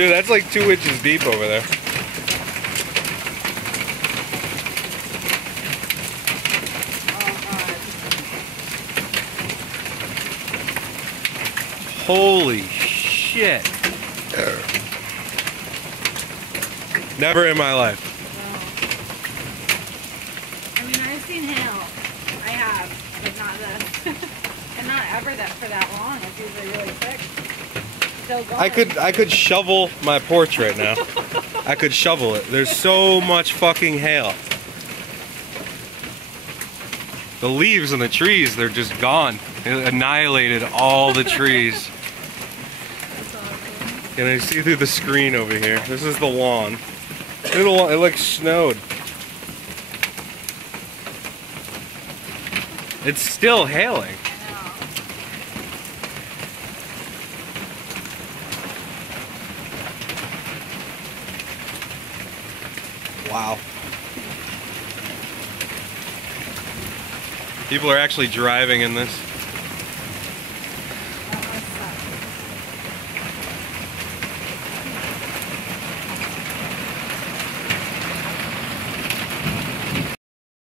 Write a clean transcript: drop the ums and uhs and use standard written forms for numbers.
Dude, that's like 2 inches deep over there. Holy shit. Never in my life. Wow. I mean, I've seen hail. I have, but not this. And not ever that for that long. It's usually really quick. Still going. I could shovel my porch right now. I could shovel it. There's so much fucking hail. The leaves on the trees, they're just gone. It annihilated all the trees. That's awesome. And I see through the screen over here. This is the lawn. It like snowed. It's still hailing. I know. Wow. People are actually driving in this.